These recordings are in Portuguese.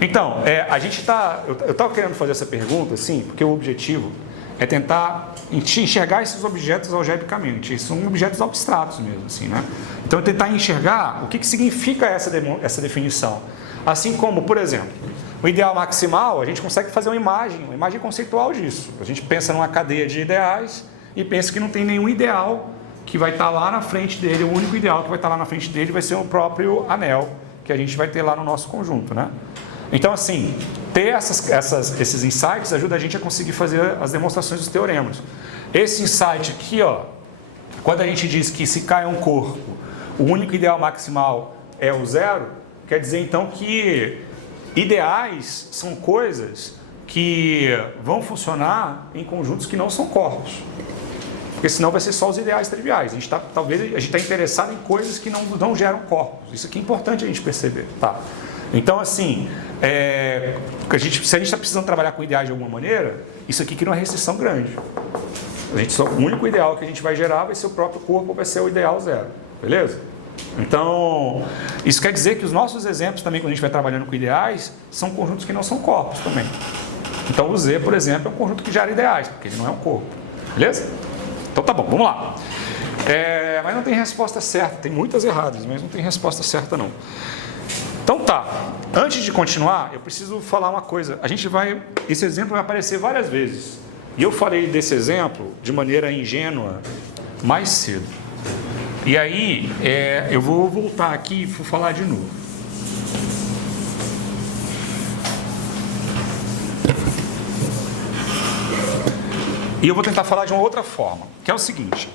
Então, eu estava querendo fazer essa pergunta, assim, porque o objetivo é tentar enxergar esses objetos algebricamente. Eles são objetos abstratos mesmo, assim, né? Então, tentar enxergar o que significa essa definição. Assim como, por exemplo, o ideal maximal, a gente consegue fazer uma imagem conceitual disso. A gente pensa numa cadeia de ideais e pensa que não tem nenhum ideal que vai estar lá na frente dele. O único ideal que vai estar lá na frente dele vai ser o próprio anel que a gente vai ter lá no nosso conjunto, né? Então, assim, ter esses insights ajuda a gente a conseguir fazer as demonstrações dos teoremas. Esse insight aqui, ó, quando a gente diz que se cai um corpo, o único ideal maximal é o zero, quer dizer então que ideais são coisas que vão funcionar em conjuntos que não são corpos. Porque senão vai ser só os ideais triviais. Talvez a gente está interessado em coisas que não geram corpos. Isso aqui é importante a gente perceber, tá? Então, assim, se a gente está precisando trabalhar com ideais de alguma maneira, isso aqui cria uma restrição grande. O único ideal que a gente vai gerar vai ser o próprio corpo, vai ser o ideal zero. Beleza? Então, isso quer dizer que os nossos exemplos também, quando a gente vai trabalhando com ideais, são conjuntos que não são corpos também. Então, o Z, por exemplo, é um conjunto que gera ideais, porque ele não é um corpo. Beleza? Então, tá bom, vamos lá. Mas não tem resposta certa, tem muitas erradas, mas não tem resposta certa não. Então tá, antes de continuar, eu preciso falar uma coisa. Esse exemplo vai aparecer várias vezes. E eu falei desse exemplo de maneira ingênua mais cedo. E aí, eu vou voltar aqui e vou falar de novo. E eu vou tentar falar de uma outra forma, que é o seguinte.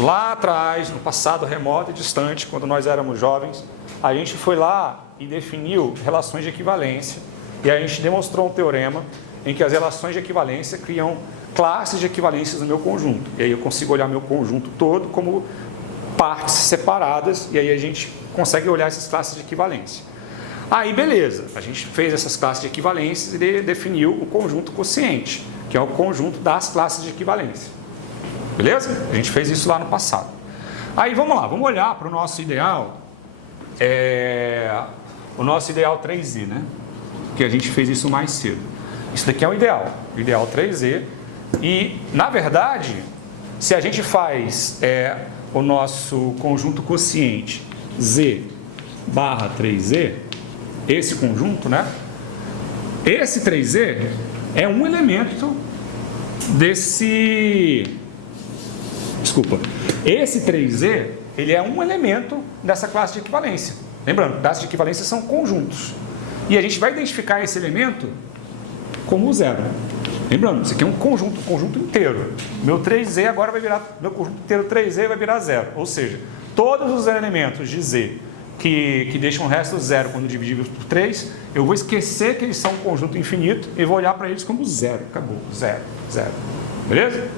Lá atrás, no passado remoto e distante, quando nós éramos jovens, a gente foi lá e definiu relações de equivalência. E a gente demonstrou um teorema em que as relações de equivalência criam classes de equivalências no meu conjunto. E aí eu consigo olhar meu conjunto todo como partes separadas, e aí a gente consegue olhar essas classes de equivalência. Aí, beleza, a gente fez essas classes de equivalências e definiu o conjunto quociente, que é o conjunto das classes de equivalência. Beleza? A gente fez isso lá no passado. Aí, vamos lá, vamos olhar para o nosso ideal, o nosso ideal 3z, né? Que a gente fez isso mais cedo. Isso daqui é o ideal 3z, e, na verdade, se a gente faz o nosso conjunto quociente z barra 3z, esse conjunto, né? Esse 3z é um elemento esse 3z, ele é um elemento dessa classe de equivalência. Lembrando, classes de equivalência são conjuntos. E a gente vai identificar esse elemento como zero. Lembrando, isso aqui é um conjunto inteiro. Meu 3z agora vai virar, meu conjunto inteiro 3z vai virar zero. Ou seja, todos os elementos de z que deixam o resto zero quando dividíveis por 3, eu vou esquecer que eles são um conjunto infinito e vou olhar para eles como zero. Acabou, zero, zero. Beleza?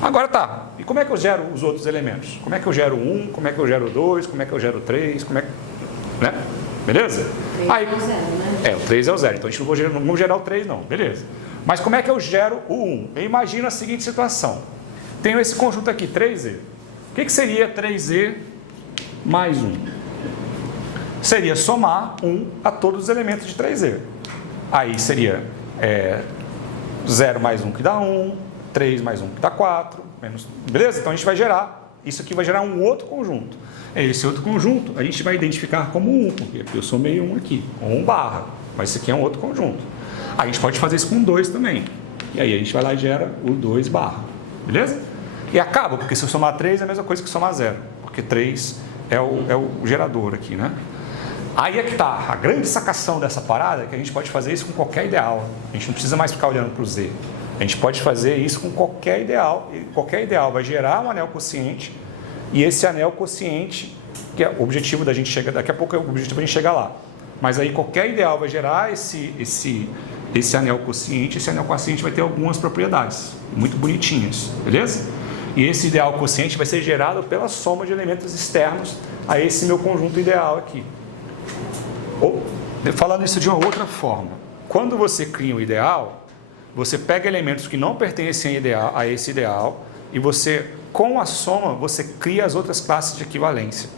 Agora tá. E como é que eu gero os outros elementos? Como é que eu gero 1? Como é que eu gero 2? Como é que eu gero 3? Né? Beleza? 3 é o 0, né? O 3 é o 0. Então a gente não vamos gerar o 3 não. Beleza. Mas como é que eu gero o 1? Eu imagino a seguinte situação. Tenho esse conjunto aqui, 3z. O que seria 3z mais 1? Seria somar 1 a todos os elementos de 3z. Aí seria 0 mais 1 que dá 1, 3 mais 1 que dá 4, menos... Beleza? Então a gente vai gerar, isso aqui vai gerar um outro conjunto. Esse outro conjunto a gente vai identificar como 1, porque eu somei 1 aqui, com 1 barra, mas isso aqui é um outro conjunto. A gente pode fazer isso com 2 também. E aí a gente vai lá e gera o 2 barra. Beleza? E acaba, porque se eu somar 3 é a mesma coisa que somar 0, porque 3 é o gerador aqui, né? Aí é que está a grande sacação dessa parada, que a gente pode fazer isso com qualquer ideal. A gente não precisa mais ficar olhando para o z. A gente pode fazer isso com qualquer ideal. E qualquer ideal vai gerar um anel quociente, e esse anel quociente, que é o objetivo da gente chegar, daqui a pouco é o objetivo da gente chegar lá. Mas aí qualquer ideal vai gerar esse anel quociente. Esse anel quociente vai ter algumas propriedades muito bonitinhas, beleza? E esse ideal quociente vai ser gerado pela soma de elementos externos a esse meu conjunto ideal aqui. Falando isso de uma outra forma, quando você cria um ideal, você pega elementos que não pertencem a esse ideal e você, com a soma, você cria as outras classes de equivalência.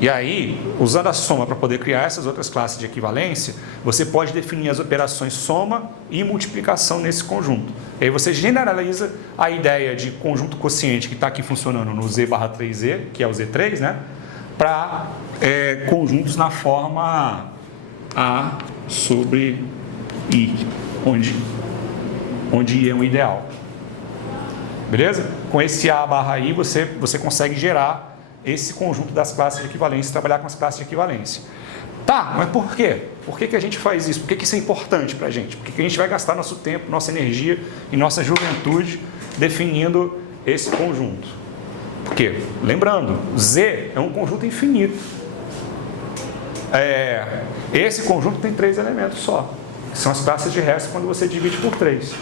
E aí, usando a soma para poder criar essas outras classes de equivalência, você pode definir as operações soma e multiplicação nesse conjunto. E aí você generaliza a ideia de conjunto quociente que está aqui funcionando no Z/3Z, que é o Z3, né? Para conjuntos na forma A sobre I, onde I é um ideal. Beleza? Com esse A/I você consegue gerar esse conjunto das classes de equivalência, trabalhar com as classes de equivalência. Tá, mas por quê? Por que a gente faz isso? Por que isso é importante para a gente? Por que a gente vai gastar nosso tempo, nossa energia e nossa juventude definindo esse conjunto? Porque, lembrando, Z é um conjunto infinito. Esse conjunto tem 3 elementos só, que são as classes de resto quando você divide por 3.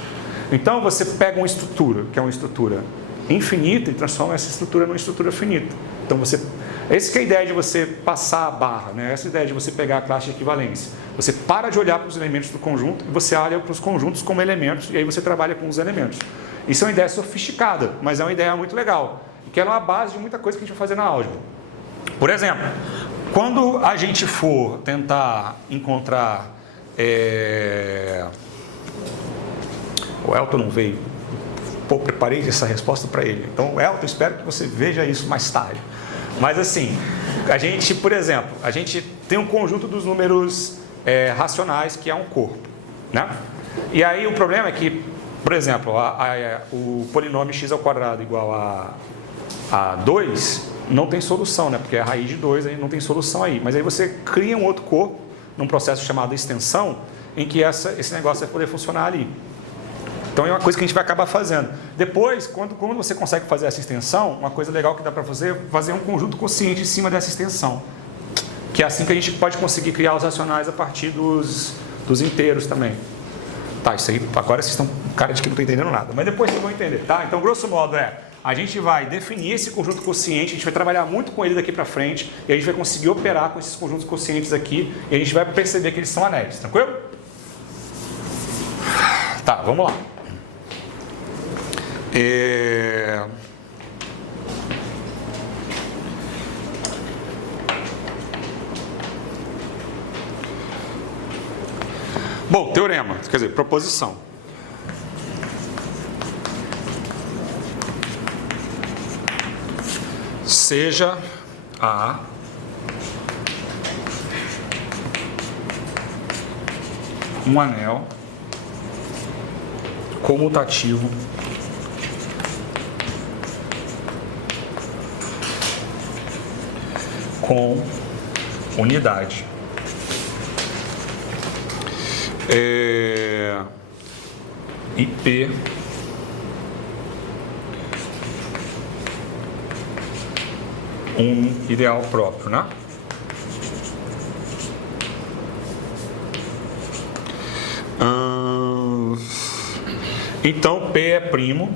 Então, você pega uma estrutura, que é uma estrutura infinita, e transforma essa estrutura numa estrutura finita. Então, essa que é a ideia de você passar a barra, né? Essa é a ideia de você pegar a classe de equivalência. Você para de olhar para os elementos do conjunto e você olha para os conjuntos como elementos, e aí você trabalha com os elementos. Isso é uma ideia sofisticada, mas é uma ideia muito legal, que é uma base de muita coisa que a gente vai fazer na álgebra. Por exemplo, quando a gente for tentar encontrar... O Elton não veio. Pô, preparei essa resposta para ele. Então, Elton, espero que você veja isso mais tarde. Mas assim, a gente, por exemplo, a gente tem um conjunto dos números racionais que é um corpo, né? E aí o problema é que, por exemplo, o polinômio x² igual a 2 não tem solução, né? Porque é a raiz de 2, aí não tem solução aí. Mas aí você cria um outro corpo, num processo chamado extensão, em que esse negócio vai poder funcionar ali. Então é uma coisa que a gente vai acabar fazendo. Depois, quando você consegue fazer essa extensão, uma coisa legal que dá para fazer um conjunto quociente em cima dessa extensão. Que é assim que a gente pode conseguir criar os racionais a partir dos inteiros também. Tá, isso aí, agora vocês estão com cara de que não estão entendendo nada, mas depois vocês vão entender, tá? Então, grosso modo, a gente vai definir esse conjunto quociente, a gente vai trabalhar muito com ele daqui para frente, e a gente vai conseguir operar com esses conjuntos quocientes aqui, e a gente vai perceber que eles são anéis, tranquilo? Tá, vamos lá. Bom, teorema, quer dizer, proposição. Seja A um anel comutativo com unidade. IP um ideal próprio, né? Então P é primo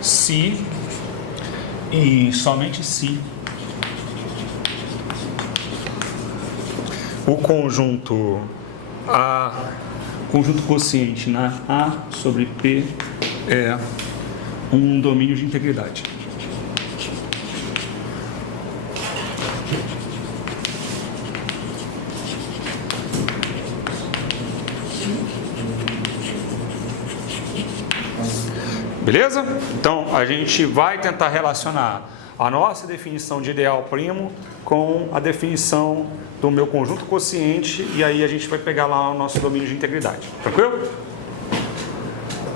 se e somente se o conjunto conjunto quociente na A sobre P é um domínio de integridade. Beleza? Então, a gente vai tentar relacionar a nossa definição de ideal primo com a definição do meu conjunto quociente e aí a gente vai pegar lá o nosso domínio de integridade. Tranquilo?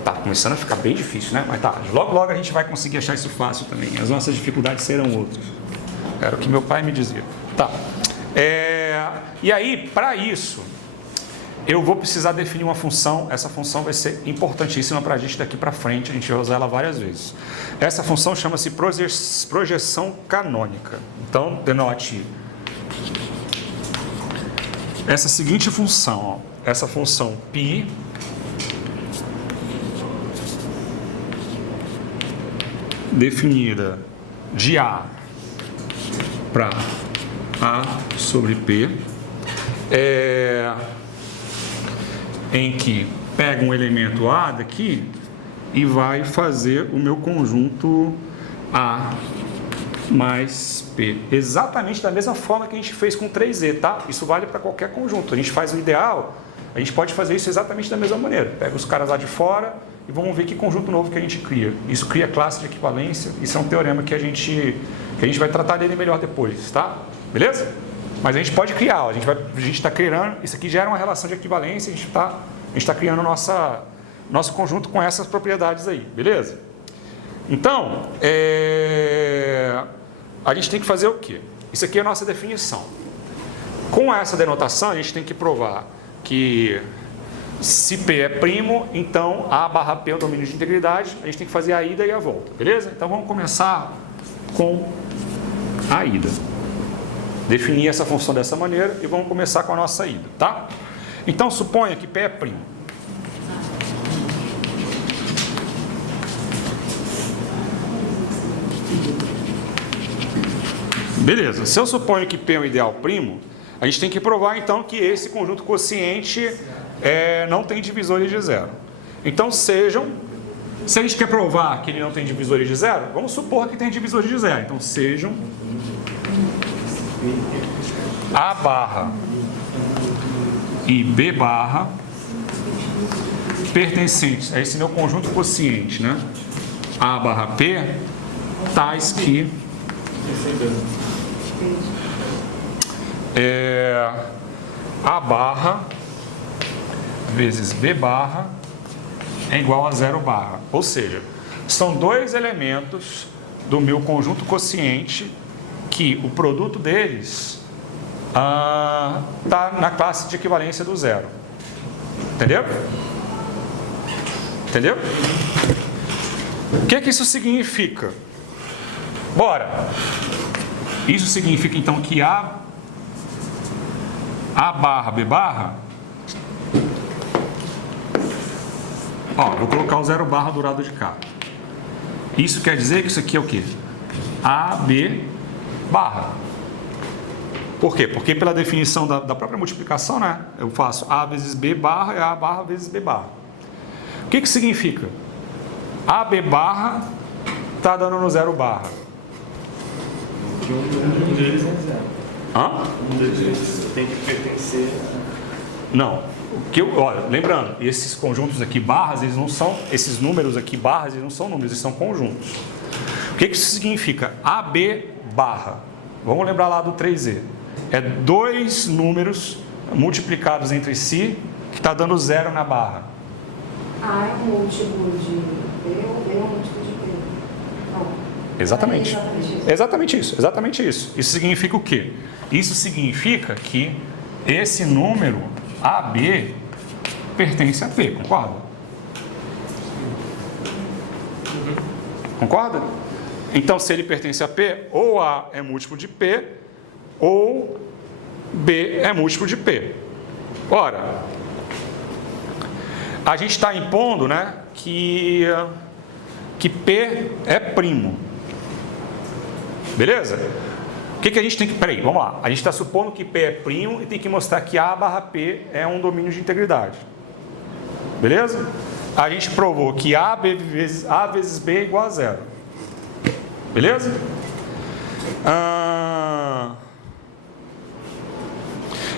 Tá começando a ficar bem difícil, né? Mas tá, logo a gente vai conseguir achar isso fácil também. As nossas dificuldades serão outras. Era o que meu pai me dizia. Tá. E aí, para isso, eu vou precisar definir uma função. Essa função vai ser importantíssima para a gente daqui para frente. A gente vai usar ela várias vezes. Essa função chama-se projeção canônica. Então, denote essa seguinte função. Ó. Essa função π definida de A para A sobre P em que pega um elemento A daqui e vai fazer o meu conjunto A mais P. Exatamente da mesma forma que a gente fez com 3Z, tá? Isso vale para qualquer conjunto. A gente faz o ideal, a gente pode fazer isso exatamente da mesma maneira. Pega os caras lá de fora e vamos ver que conjunto novo que a gente cria. Isso cria classe de equivalência. Isso é um teorema que a gente vai tratar dele melhor depois, tá? Beleza? Mas a gente pode criar, ó. A gente está criando, isso aqui gera uma relação de equivalência, a gente está criando nosso conjunto com essas propriedades aí, beleza? Então, a gente tem que fazer o quê? Isso aqui é a nossa definição. Com essa denotação, a gente tem que provar que se P é primo, então A barra P é o domínio de integridade, a gente tem que fazer a ida e a volta, beleza? Então vamos começar com a ida. Definir essa função dessa maneira e vamos começar com a nossa ida, tá? Então suponha que P é primo. Beleza, se eu suponho que P é um ideal primo, a gente tem que provar então que esse conjunto quociente não tem divisores de zero. Então se a gente quer provar que ele não tem divisores de zero, vamos supor que tem divisores de zero. Então sejam A barra e B barra pertencentes a esse meu conjunto quociente, né? A barra P, tais que A barra vezes B barra é igual a 0 barra. Ou seja, são dois elementos do meu conjunto quociente que o produto deles está na classe de equivalência do zero. Entendeu? Entendeu? O que isso significa? Bora! Isso significa então que A barra B barra, vou colocar o 0 barra do lado de cá. Isso quer dizer que isso aqui é o quê? AB barra. Por quê? Porque pela definição da própria multiplicação, né? Eu faço A vezes B barra é A barra vezes B barra. O que significa? AB barra está dando no 0 barra. Um deles é zero. Um deles tem que pertencer. Não. Olha, lembrando, esses conjuntos aqui, barras, eles não são, esses números aqui, barras, eles não são números, eles são conjuntos. O que isso significa? AB barra. Vamos lembrar lá do 3Z. É dois números multiplicados entre si que está dando zero na barra. A é um múltiplo de B ou B é um múltiplo de B? Não. Exatamente. Exatamente isso. Exatamente isso. Isso significa o quê? Isso significa que esse número AB pertence a P, concorda? Concorda? Então, se ele pertence a P, ou A é múltiplo de P, ou B é múltiplo de P. Ora, a gente está impondo, né, que P é primo. Beleza? O que a gente tem que... Peraí, vamos lá. A gente está supondo que P é primo e tem que mostrar que A barra P é um domínio de integridade. Beleza? A gente provou que A vezes B é igual a zero. Beleza?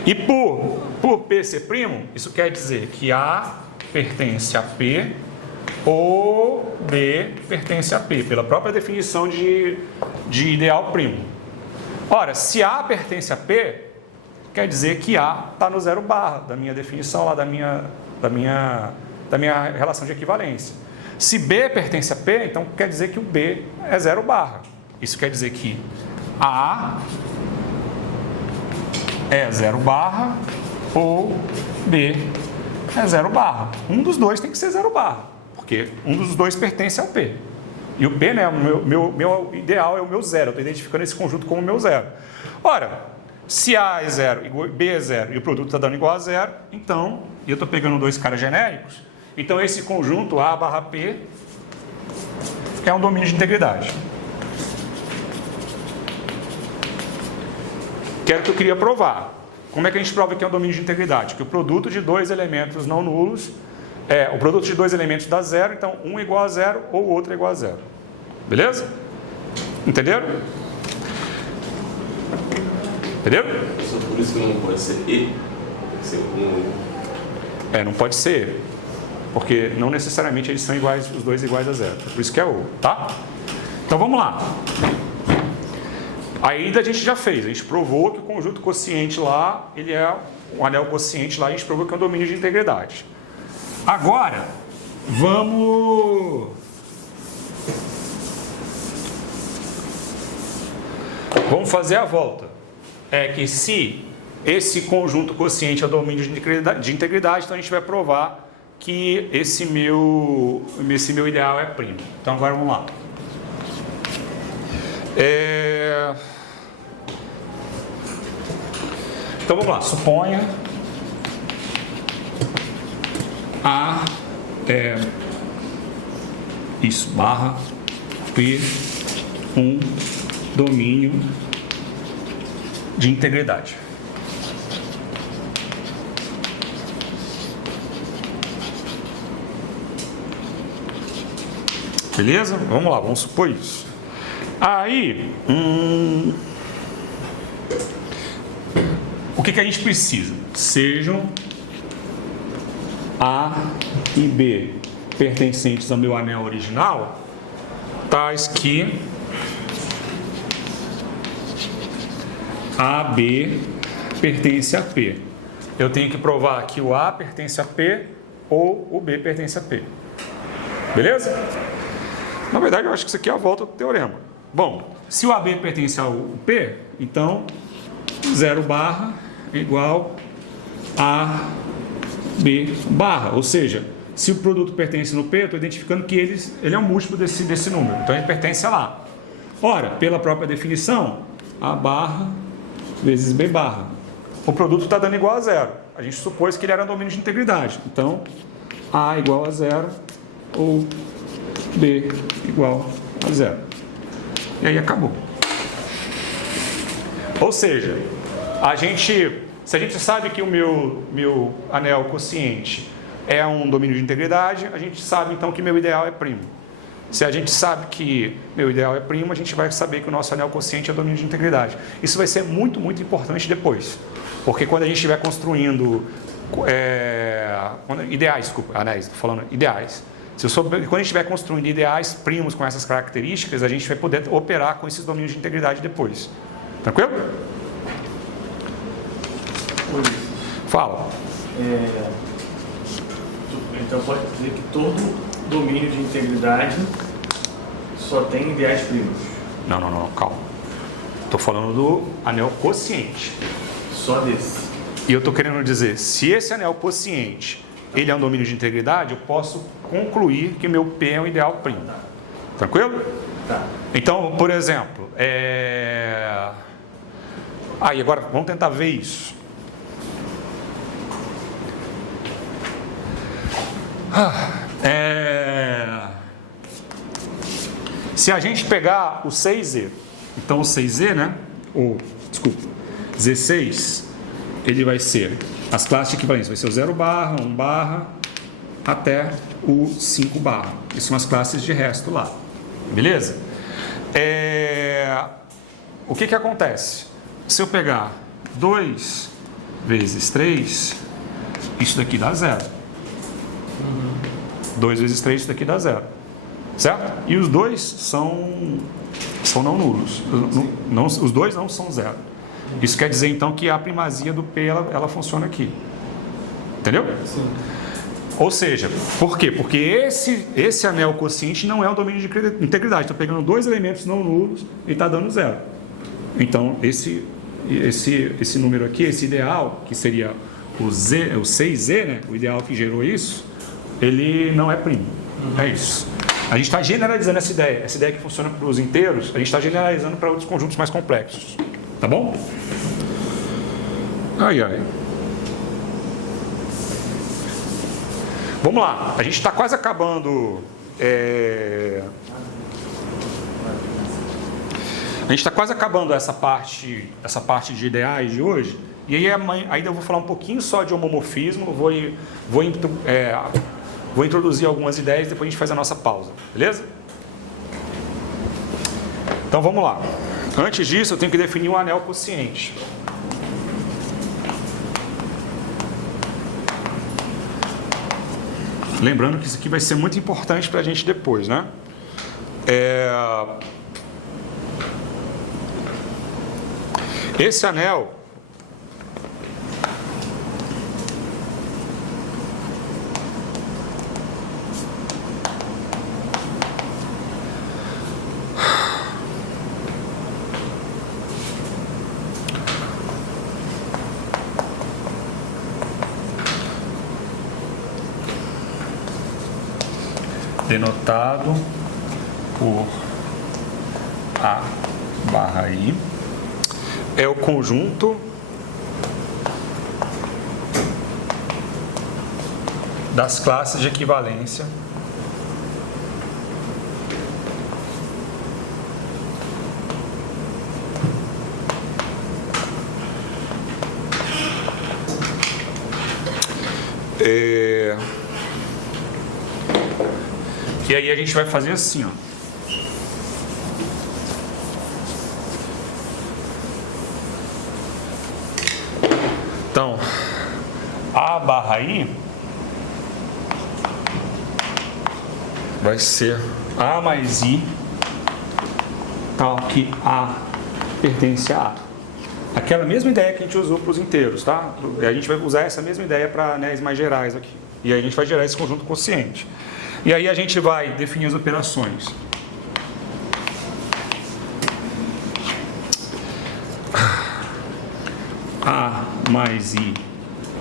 E por P ser primo, isso quer dizer que A pertence a P ou B pertence a P, pela própria definição de ideal primo. Ora, se A pertence a P, quer dizer que A está no 0 barra, da minha definição lá, da minha relação de equivalência. Se B pertence a P, então quer dizer que o B é 0 barra. Isso quer dizer que A é 0 barra ou B é 0 barra. Um dos dois tem que ser 0 barra, porque um dos dois pertence ao P. E o P, né, meu ideal é o meu zero. Eu estou identificando esse conjunto como meu zero. Ora, se A é 0 e B é 0 e o produto está dando igual a 0, então, eu estou pegando dois caras genéricos, então esse conjunto A barra P é um domínio de integridade. Que era o que eu queria provar. Como é que a gente prova que é um domínio de integridade? Que o produto de dois elementos não nulos o produto de dois elementos dá zero, então um é igual a zero ou o outro é igual a zero. Beleza? Entenderam? Entenderam? Só por isso que não pode ser E, tem que ser um. Não pode ser, porque não necessariamente eles são iguais, os dois iguais a zero. Por isso que é o, tá? Então vamos lá. Ainda a gente já fez, a gente provou que o conjunto quociente lá, ele é o anel quociente lá, a gente provou que é um domínio de integridade. Agora, vamos fazer a volta. É que se esse conjunto quociente é o domínio de integridade, então a gente vai provar que esse meu ideal é primo. Então agora vamos lá. Então vamos lá, suponha A barra P um domínio de integridade. Beleza? Vamos lá, vamos supor isso. Aí, o que a gente precisa? Sejam A e B pertencentes ao meu anel original, tais que AB pertence a P. Eu tenho que provar que o A pertence a P ou o B pertence a P. Beleza? Na verdade, eu acho que isso aqui é a volta do teorema. Bom, se o AB pertence ao P, então 0 barra igual a B barra. Ou seja, se o produto pertence no P, eu estou identificando que ele é um múltiplo desse número. Então, ele pertence a lá. Ora, pela própria definição, A barra vezes B barra. O produto está dando igual a zero. A gente supôs que ele era um domínio de integridade. Então, A igual a zero ou B igual a zero. E aí acabou. Ou seja, se a gente sabe que o meu anel quociente é um domínio de integridade, a gente sabe então que meu ideal é primo. Se a gente sabe que meu ideal é primo, a gente vai saber que o nosso anel quociente é domínio de integridade. Isso vai ser muito, muito importante depois. Porque quando a gente estiver construindo anéis, estou falando ideais. Quando a gente estiver construindo ideais primos com essas características, a gente vai poder operar com esses domínios de integridade depois. Tranquilo? Fala. Então pode dizer que todo domínio de integridade só tem ideais primos. Não, calma. Estou falando do anel quociente. Só desse. E eu estou querendo dizer, se esse anel quociente ele é um domínio de integridade, eu posso concluir que meu P é um ideal primo. Tranquilo? Tá. Então, por exemplo, e agora vamos tentar ver isso. Se a gente pegar o 6Z, então o 6Z, né? Z6, ele vai ser as classes de equivalência, vai ser o 0 barra, 1 barra, até o 5 barra. Essas são as classes de resto lá. Beleza? O que acontece? Se eu pegar 2 vezes 3, isso daqui dá 0. 2 vezes 3, isso daqui dá 0. Certo? E os dois são não nulos. Os dois não são 0. Isso quer dizer, então, que a primazia do P, ela funciona aqui. Entendeu? Sim. Ou seja, por quê? Porque esse anel quociente não é um domínio de integridade. Estou pegando dois elementos não nulos e está dando 0. Então, esse número aqui, esse ideal, que seria o 6Z, né? O ideal que gerou isso, ele não é primo. É isso. A gente está generalizando essa ideia que funciona para os inteiros, a gente está generalizando para outros conjuntos mais complexos. Tá bom? Vamos lá, a gente está quase acabando. A gente está quase acabando essa parte de ideais de hoje. E aí ainda eu vou falar um pouquinho só de homomorfismo, vou Vou introduzir algumas ideias e depois a gente faz a nossa pausa, beleza? Então vamos lá. Antes disso, eu tenho que definir um anel quociente. Lembrando que isso aqui vai ser muito importante para a gente depois, né? Esse anel denotado por A barra I é o conjunto das classes de equivalência e aí a gente vai fazer assim, ó. Então, A barra I vai ser A mais I, tal que A pertence a A. Aquela mesma ideia que a gente usou para os inteiros, tá? A gente vai usar essa mesma ideia para anéis mais gerais aqui. E aí a gente vai gerar esse conjunto quociente. E aí a gente vai definir as operações. A mais I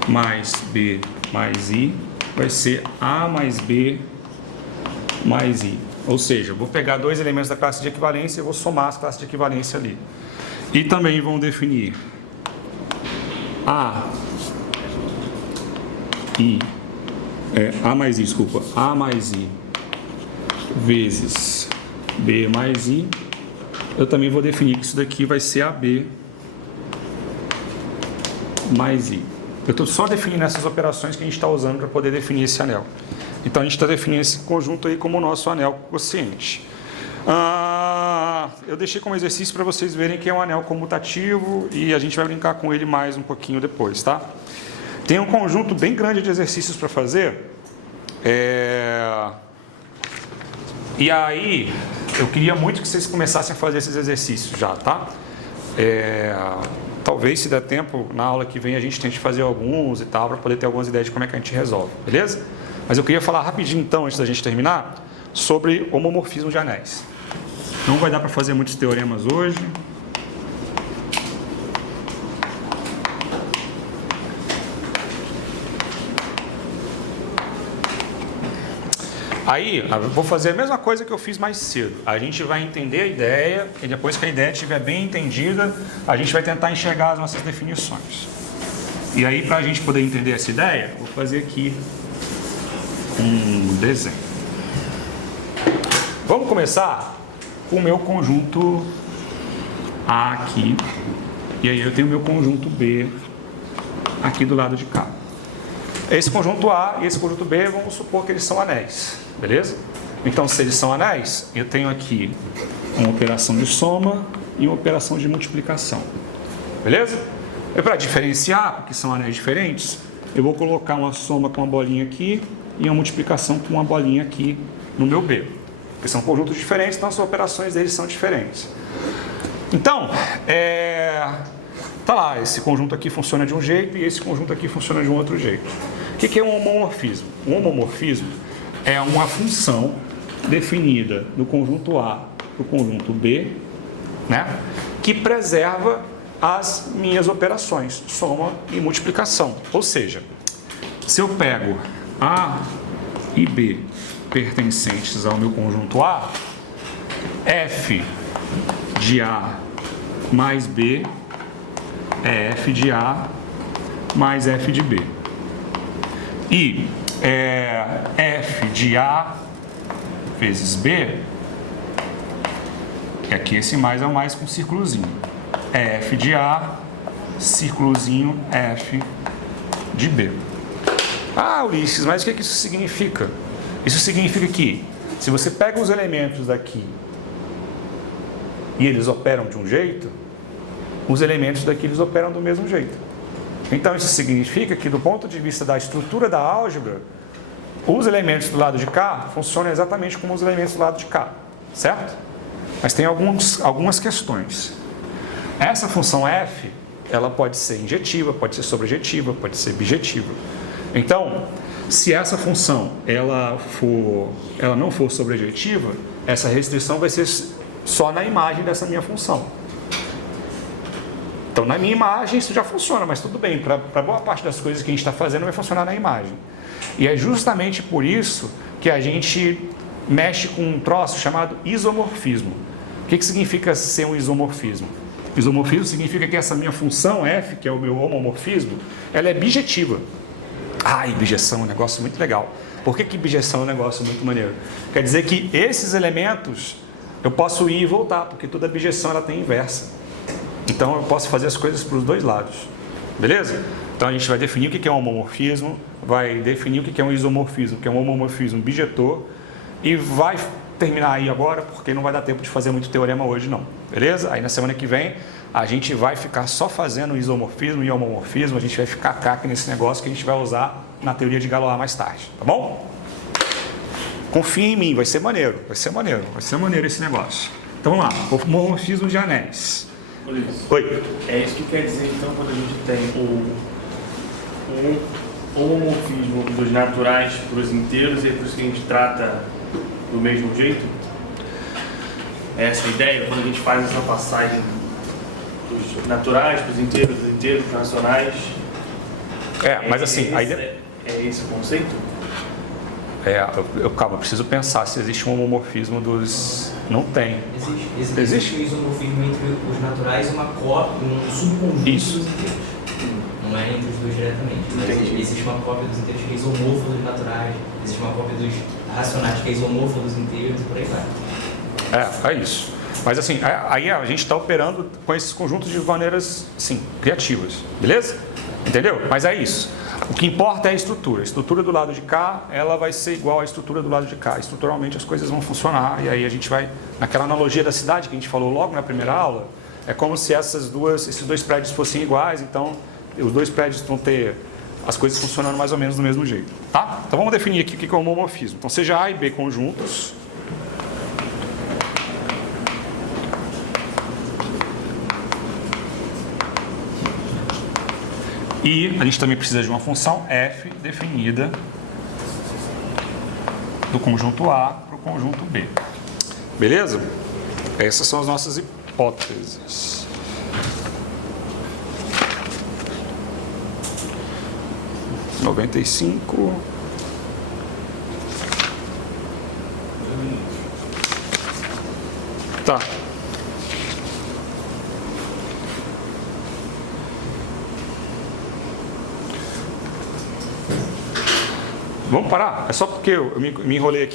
mais B mais I vai ser A mais B mais I. Ou seja, eu vou pegar dois elementos da classe de equivalência e vou somar as classes de equivalência ali. E também vão definir A mais I vezes B mais I. Eu também vou definir que isso daqui vai ser AB mais I. Eu estou só definindo essas operações que a gente está usando para poder definir esse anel. Então a gente está definindo esse conjunto aí como o nosso anel quociente. Eu deixei como exercício para vocês verem que é um anel comutativo e a gente vai brincar com ele mais um pouquinho depois, tá? Tem um conjunto bem grande de exercícios para fazer. E aí, eu queria muito que vocês começassem a fazer esses exercícios já, tá? Talvez, se der tempo, na aula que vem a gente tente fazer alguns e tal, para poder ter algumas ideias de como é que a gente resolve, beleza? Mas eu queria falar rapidinho então, antes da gente terminar, sobre homomorfismo de anéis. Não vai dar para fazer muitos teoremas hoje. Aí, eu vou fazer a mesma coisa que eu fiz mais cedo. A gente vai entender a ideia e depois que a ideia estiver bem entendida, a gente vai tentar enxergar as nossas definições. E aí, para a gente poder entender essa ideia, vou fazer aqui um desenho. Vamos começar com o meu conjunto A aqui. E aí eu tenho o meu conjunto B aqui do lado de cá. Esse conjunto A e esse conjunto B, vamos supor que eles são anéis, beleza? Então, se eles são anéis, eu tenho aqui uma operação de soma e uma operação de multiplicação, beleza? E para diferenciar, porque são anéis diferentes, eu vou colocar uma soma com uma bolinha aqui e uma multiplicação com uma bolinha aqui no meu B. Porque são conjuntos diferentes, então as operações deles são diferentes. Então, tá lá, esse conjunto aqui funciona de um jeito e esse conjunto aqui funciona de um outro jeito. O que é um homomorfismo? Um homomorfismo é uma função definida no conjunto A do conjunto B, né, que preserva as minhas operações, soma e multiplicação. Ou seja, se eu pego A e B pertencentes ao meu conjunto A, f de A mais B é f de A mais f de B. E f de A vezes B, que aqui esse mais é o mais com círculozinho, é f de A, círculozinho, f de B. Ah, Ulisses, mas o que isso significa? Isso significa que se você pega os elementos daqui e eles operam de um jeito, os elementos daqui eles operam do mesmo jeito. Então isso significa que do ponto de vista da estrutura da álgebra, os elementos do lado de cá funcionam exatamente como os elementos do lado de cá, certo? Mas tem algumas questões. Essa função f, ela pode ser injetiva, pode ser sobrejetiva, pode ser bijetiva. Então, se essa função ela não for sobrejetiva, essa restrição vai ser só na imagem dessa minha função. Então, na minha imagem isso já funciona, mas tudo bem, para boa parte das coisas que a gente está fazendo vai funcionar na imagem. E é justamente por isso que a gente mexe com um troço chamado isomorfismo. O que significa ser um isomorfismo? Isomorfismo significa que essa minha função f, que é o meu homomorfismo, ela é bijetiva. E bijeção é um negócio muito legal. Por que bijeção é um negócio muito maneiro? Quer dizer que esses elementos eu posso ir e voltar, porque toda bijeção ela tem inversa. Então eu posso fazer as coisas para os dois lados. Beleza? Então a gente vai definir o que é um homomorfismo, vai definir o que é um isomorfismo, que é um homomorfismo bijetor, e vai terminar aí agora, porque não vai dar tempo de fazer muito teorema hoje não. Beleza? Aí na semana que vem a gente vai ficar só fazendo isomorfismo e homomorfismo, a gente vai ficar craque nesse negócio que a gente vai usar na teoria de Galois mais tarde, tá bom? Confia em mim, vai ser maneiro esse negócio. Então vamos lá, homomorfismo de anéis. Oi. É isso que quer dizer então quando a gente tem o homomorfismo dos naturais para os inteiros e é por isso que a gente trata do mesmo jeito? Essa é a ideia quando a gente faz essa passagem dos naturais para os inteiros, dos inteiros para os racionais. Mas assim, é esse o conceito? Calma, eu preciso pensar se existe um homomorfismo dos... Não tem. Existe um isomorfismo entre os naturais e uma cópia, um subconjunto Isso. dos inteiros. Não é entre os dois diretamente. Mas existe uma cópia dos inteiros que é isomorfa dos naturais, existe uma cópia dos racionais que é isomorfa dos inteiros e por aí vai. É isso. Mas assim, aí a gente está operando com esses conjuntos de maneiras, assim, criativas. Beleza? Entendeu? Mas é isso. O que importa é a estrutura. A estrutura do lado de cá, ela vai ser igual à estrutura do lado de cá. Estruturalmente as coisas vão funcionar. E aí a gente vai, naquela analogia da cidade que a gente falou logo na primeira aula, é como se esses dois prédios fossem iguais, então os dois prédios vão ter as coisas funcionando mais ou menos do mesmo jeito. Tá? Então vamos definir aqui o que é o homomorfismo. Então seja A e B conjuntos. E a gente também precisa de uma função f definida do conjunto A para o conjunto B. Beleza? Essas são as nossas hipóteses. Noventa e cinco. Tá. Vamos parar? É só porque eu me enrolei aqui.